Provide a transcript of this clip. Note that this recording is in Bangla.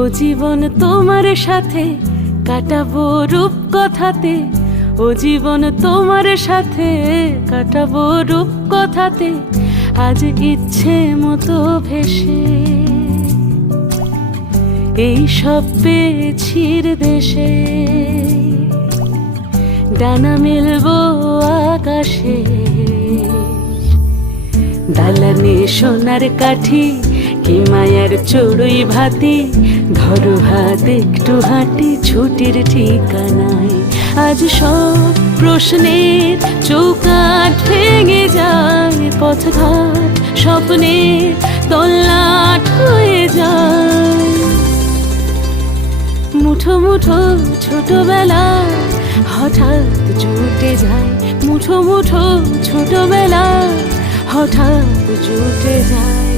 ও জীবন তোমার সাথে কাটাবো রূপ কথাতে, ও জীবন তোমার সাথে কাটাবো রূপ কথাতে, আজ ইচ্ছে মতো ভেসে এই সব পেয়েছির দেশে। ডানা মেলবো আকাশে, দালানে সোনার কাঠি কি মায়ার চড়ুই ভাতি, ধরো হাত একটু হাঁটি ছুটির ঠিকানায়। আজ সব প্রশ্নের চৌকাঠ ভেঙে যায়, পথঘাট স্বপ্নের তল্লাট হয়ে যায়। মুঠো মুঠো ছোটবেলা হঠাৎ জুটে যায়, মুঠো মুঠো ছোটবেলা হঠাৎ জুটে যায়।